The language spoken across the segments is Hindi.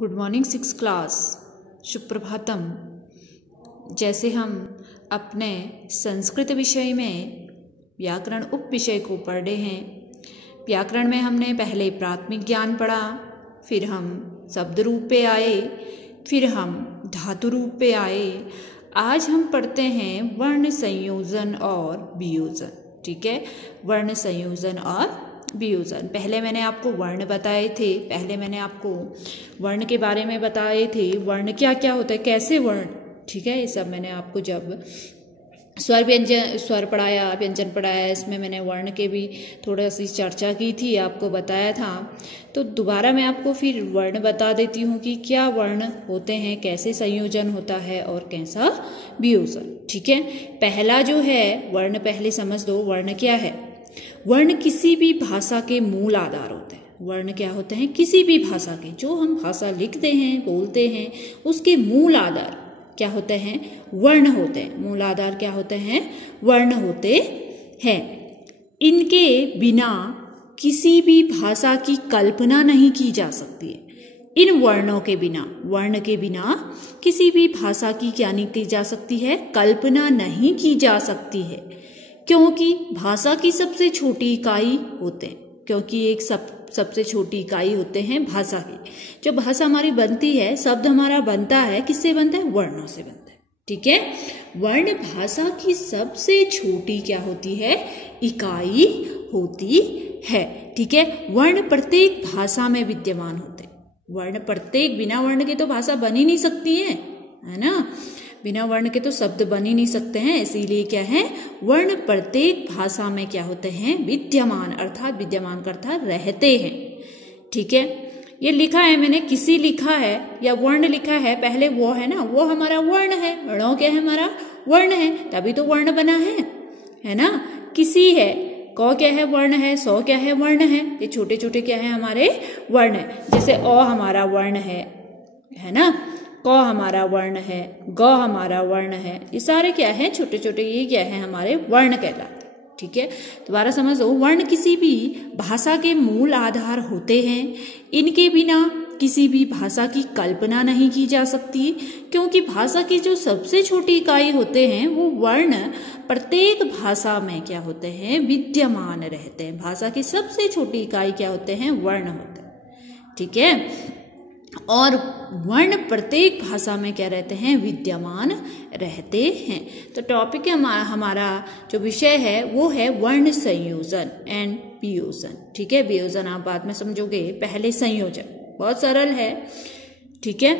गुड मॉर्निंग सिक्स क्लास, सुप्रभातम। जैसे हम अपने संस्कृत विषय में व्याकरण उप विषय को पढ़ रहे हैं। व्याकरण में हमने पहले प्राथमिक ज्ञान पढ़ा, फिर हम शब्द रूप पे आए, फिर हम धातु रूप पे आए। आज हम पढ़ते हैं वर्ण संयोजन और वियोजन। ठीक है, वर्ण संयोजन और वियोजन। पहले मैंने आपको वर्ण बताए थे, पहले मैंने आपको वर्ण के बारे में बताए थे, वर्ण क्या क्या होता है, कैसे वर्ण। ठीक है, ये सब मैंने आपको जब स्वर व्यंजन स्वर पढ़ाया, व्यंजन पढ़ाया, इसमें मैंने वर्ण के भी थोड़ा सी चर्चा की थी, आपको बताया था। तो दोबारा मैं आपको फिर वर्ण बता देती हूँ कि क्या वर्ण होते हैं, कैसे संयोजन होता है और कैसा वियोजन। ठीक है, पहला जो है वर्ण, पहले समझ दो वर्ण क्या है। वर्ण किसी भी भाषा के मूल आधार होते हैं। वर्ण क्या होते हैं? किसी भी भाषा के, जो हम भाषा लिखते हैं, बोलते हैं, उसके मूल आधार क्या होते हैं? वर्ण होते हैं। मूल आधार क्या होते हैं? वर्ण होते हैं। इनके बिना किसी भी भाषा की कल्पना नहीं की जा सकती है। इन वर्णों के बिना, वर्ण के बिना किसी भी भाषा की क्या नहीं की जा सकती है? कल्पना नहीं की जा सकती है, क्योंकि भाषा की सबसे छोटी इकाई होते हैं। क्योंकि एक सबसे छोटी इकाई होते हैं भाषा की। जो भाषा हमारी बनती है, शब्द हमारा बनता है, किससे बनता है? वर्णों से बनता है। ठीक है, वर्ण भाषा की सबसे छोटी क्या होती है? इकाई होती है। ठीक है, वर्ण प्रत्येक भाषा में विद्यमान होते हैं। वर्ण प्रत्येक, बिना वर्ण के तो भाषा बन ही नहीं सकती है ना। बिना वर्ण के तो शब्द बन ही नहीं सकते हैं। इसीलिए क्या है? वर्ण प्रत्येक भाषा में क्या होते हैं? विद्यमान, अर्थात विद्यमान का अर्थात रहते हैं। ठीक है, ये लिखा है मैंने, किसी लिखा है या वर्ण लिखा है, पहले वो है ना, वो हमारा वर्ण है। वर्णों क्या है? हमारा वर्ण है, तभी तो वर्ण बना है ना। किसी है, क क्या है? वर्ण है। सौ क्या है? वर्ण है। ये छोटे छोटे क्या है? हमारे वर्ण है। जैसे अ हमारा वर्ण है ना, क हमारा वर्ण है, ग हमारा वर्ण है। ये सारे क्या है? छोटे छोटे, ये क्या है? हमारे वर्ण कहलाते हैं। ठीक है, दोबारा समझो, वर्ण किसी भी भाषा के मूल आधार होते हैं। इनके बिना किसी भी भाषा की कल्पना नहीं की जा सकती, क्योंकि भाषा की जो सबसे छोटी इकाई होते हैं, वो वर्ण प्रत्येक भाषा में क्या होते हैं? विद्यमान रहते हैं। भाषा की सबसे छोटी इकाई क्या होते हैं? वर्ण होते हैं। ठीक है, और वर्ण प्रत्येक भाषा में क्या रहते हैं? विद्यमान रहते हैं। तो टॉपिक हमारा जो विषय है वो है वर्ण संयोजन एंड वियोजन। ठीक है, वियोजन आप बाद में समझोगे, पहले संयोजन बहुत सरल है। ठीक है,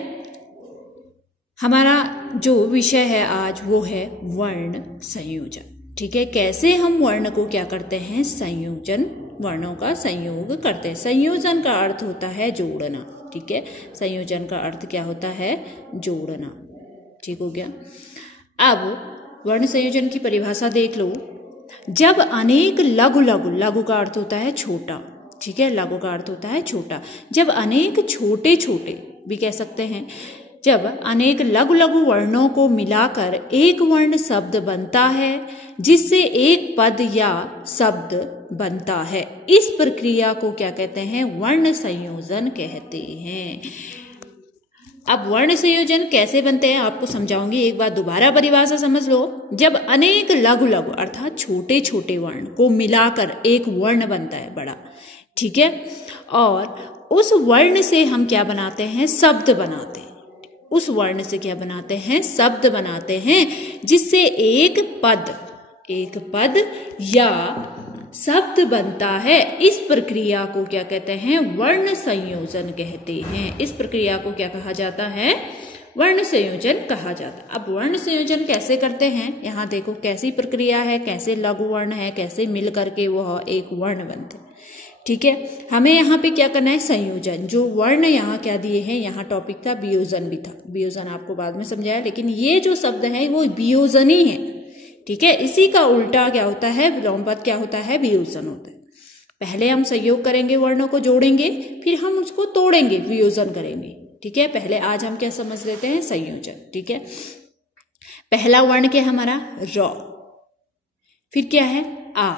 हमारा जो विषय है आज वो है वर्ण संयोजन। ठीक है, कैसे हम वर्ण को क्या करते हैं? संयोजन, वर्णों का संयोग करते हैं। संयोजन का अर्थ होता है जोड़ना। ठीक है, संयोजन का अर्थ क्या होता है? जोड़ना। ठीक हो गया। अब वर्ण संयोजन की परिभाषा देख लो। जब अनेक लघु लघु, लघु का अर्थ होता है छोटा। ठीक है, लघु का अर्थ होता है छोटा। जब अनेक छोटे छोटे भी कह सकते हैं, जब अनेक लघु लघु वर्णों को मिलाकर एक वर्ण शब्द बनता है, जिससे एक पद या शब्द बनता है, इस प्रक्रिया को क्या कहते हैं? वर्ण संयोजन कहते हैं। अब वर्ण संयोजन कैसे बनते हैं आपको समझाऊंगी। एक बार दोबारा परिभाषा समझ लो। जब अनेक लघु लघु अर्थात छोटे छोटे वर्ण को मिलाकर एक वर्ण बनता है, बड़ा। ठीक है, और उस वर्ण से हम क्या बनाते हैं? शब्द बनाते हैं। उस वर्ण से क्या बनाते हैं? शब्द बनाते हैं, जिससे एक पद या शब्द बनता है। इस प्रक्रिया को क्या कहते हैं? वर्ण संयोजन कहते हैं। इस प्रक्रिया को क्या कहा जाता है? वर्ण संयोजन कहा जाता है। अब वर्ण संयोजन कैसे करते हैं, यहाँ देखो कैसी प्रक्रिया है, कैसे लघु वर्ण है, कैसे मिल करके वह एक वर्ण बनते हैं। ठीक है, हमें यहाँ पे क्या करना है? संयोजन। जो वर्ण यहाँ क्या दिए हैं, यहाँ टॉपिक था वियोजन भी था। वियोजन आपको बाद में समझाया, लेकिन ये जो शब्द है वो वियोजन ही है। ठीक है, इसी का उल्टा क्या होता है? विलोम पद क्या होता है? वियोजन होता है। पहले हम संयोग करेंगे, वर्णों को जोड़ेंगे, फिर हम उसको तोड़ेंगे, वियोजन करेंगे। ठीक है, पहले आज हम क्या समझ लेते हैं? संयोजन। ठीक है, पहला वर्ण क्या है हमारा? र। फिर क्या है? आ।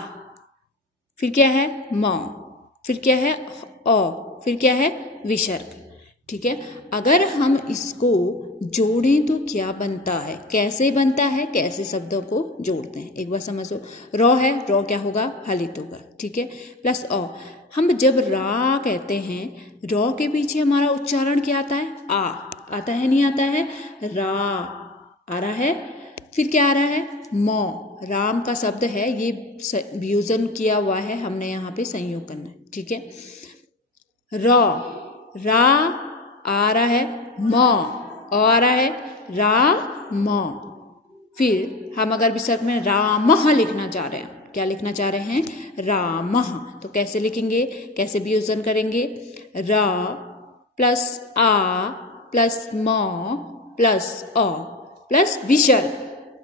फिर क्या है? म। फिर क्या है? अ। फिर क्या है? विसर्ग। ठीक है। अगर हम इसको जोड़ें तो क्या बनता है, कैसे बनता है, कैसे शब्दों को जोड़ते हैं, एक बार समझो। रॉ है, रॉ क्या होगा, हलित होगा, ठीक है, प्लस अ। हम जब रा कहते हैं, रॉ के पीछे हमारा उच्चारण क्या आता है, आ आता है, नहीं आता है, रा आ रहा है, फिर क्या आ रहा है, मौ। राम का शब्द है, ये वियोजन किया हुआ है, हमने यहाँ पे संयोग करना है, ठीक है। रॉ, रा आ रहा है, म आ रहा है, रा म। फिर हम अगर विसर्ग में रामः लिखना चाह रहे हैं, क्या लिखना चाह रहे हैं, रामः, तो कैसे लिखेंगे, कैसे वियोजन करेंगे, रा प्लस आ प्लस म प्लस अ प्लस विसर्ग,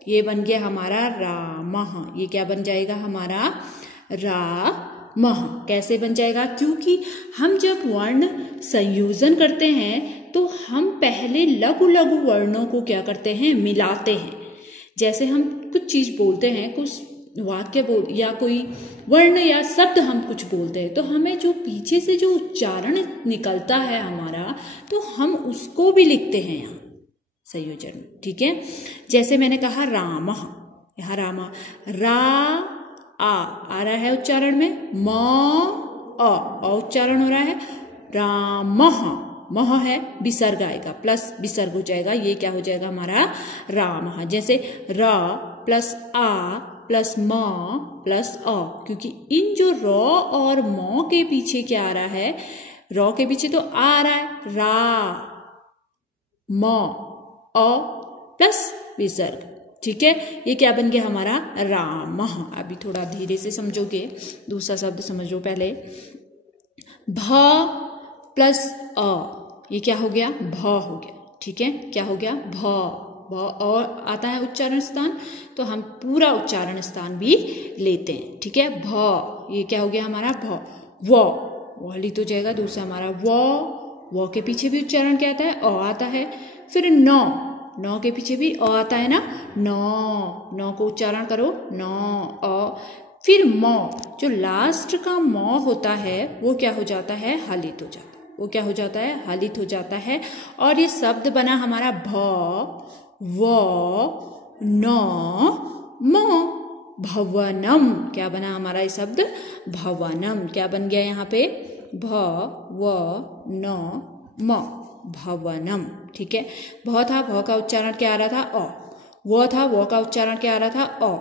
ये बन गया हमारा रामः। ये क्या बन जाएगा हमारा, रामः। कैसे बन जाएगा, क्योंकि हम जब वर्ण संयोजन करते हैं तो हम पहले लघु लघु वर्णों को क्या करते हैं, मिलाते हैं। जैसे हम कुछ चीज बोलते हैं, कुछ वाक्य बोल या कोई वर्ण या शब्द हम कुछ बोलते हैं, तो हमें जो पीछे से जो उच्चारण निकलता है हमारा, तो हम उसको भी लिखते हैं यहाँ संयोजन में, ठीक है। जैसे मैंने कहा रामः, यहाँ रामा, रा आ रहा है उच्चारण में, म अ उच्चारण हो रहा है, रामः, मह है, विसर्ग आएगा, प्लस विसर्ग हो जाएगा, ये क्या हो जाएगा हमारा रामः। जैसे र प्लस आ प्लस म प्लस अ, क्योंकि इन जो र और म के पीछे क्या आ रहा है, र के पीछे तो आ रहा है रा म अ प्लस विसर्ग, ठीक है। ये क्या बन गया हमारा रामः। अभी थोड़ा धीरे से समझोगे, दूसरा शब्द समझो पहले। भ प्लस अ, ये क्या हो गया, भ हो गया, ठीक है। क्या हो गया, भ और आता है उच्चारण स्थान, तो हम पूरा उच्चारण स्थान भी लेते हैं, ठीक है। भ, ये क्या हो गया हमारा भ। वो हलित हो जाएगा, दूसरा हमारा वो के पीछे भी उच्चारण क्या आता है, अ आता है। फिर नौ के पीछे भी अ आता है ना, नौ को उच्चारण करो, नौ अ। फिर मौ, जो लास्ट का मौ होता है वो क्या हो जाता है, हलित हो जाता है, वो क्या हो जाता है, हलित हो जाता है। और ये शब्द बना हमारा भ व न म, भवनम। क्या बना हमारा ये शब्द, भवनम। क्या बन गया यहाँ पे, भ व न म, भवनम, ठीक है। भ था, भ का उच्चारण क्या आ रहा था, अ। वो था, वो का उच्चारण क्या आ रहा था, अ।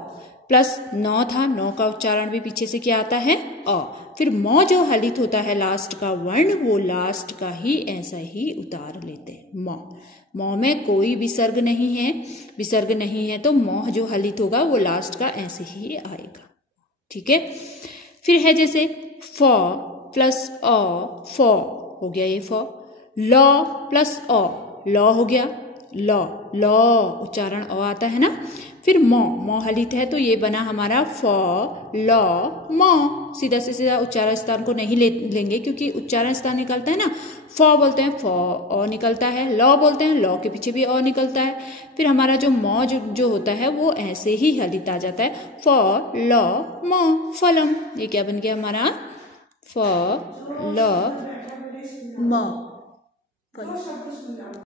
प्लस नौ था, नौ का उच्चारण भी पीछे से क्या आता है, अ। फिर मौ जो हलित होता है लास्ट का वर्ण, वो लास्ट का ही ऐसा ही उतार लेते हैं, मौ। मौ में कोई विसर्ग नहीं है, विसर्ग नहीं है तो मौ जो हलित होगा वो लास्ट का ऐसे ही आएगा, ठीक है। फिर है जैसे फ प्लस अ, फ हो गया ये फ। ल प्लस अ, ल हो गया, ल उच्चारण अ आता है ना। फिर मौ हलित है तो ये बना हमारा फ ल म। सीधा से सीधा उच्चारण स्थान को नहीं लेंगे, क्योंकि उच्चारण स्थान निकलता है ना, फ बोलते हैं फ अ निकलता है, ल बोलते हैं ल के पीछे भी अ निकलता है। फिर हमारा जो मौ जो होता है वो ऐसे ही हलित आ जाता है, फ ल म, फलम। ये क्या बन गया हमारा, फ ल म।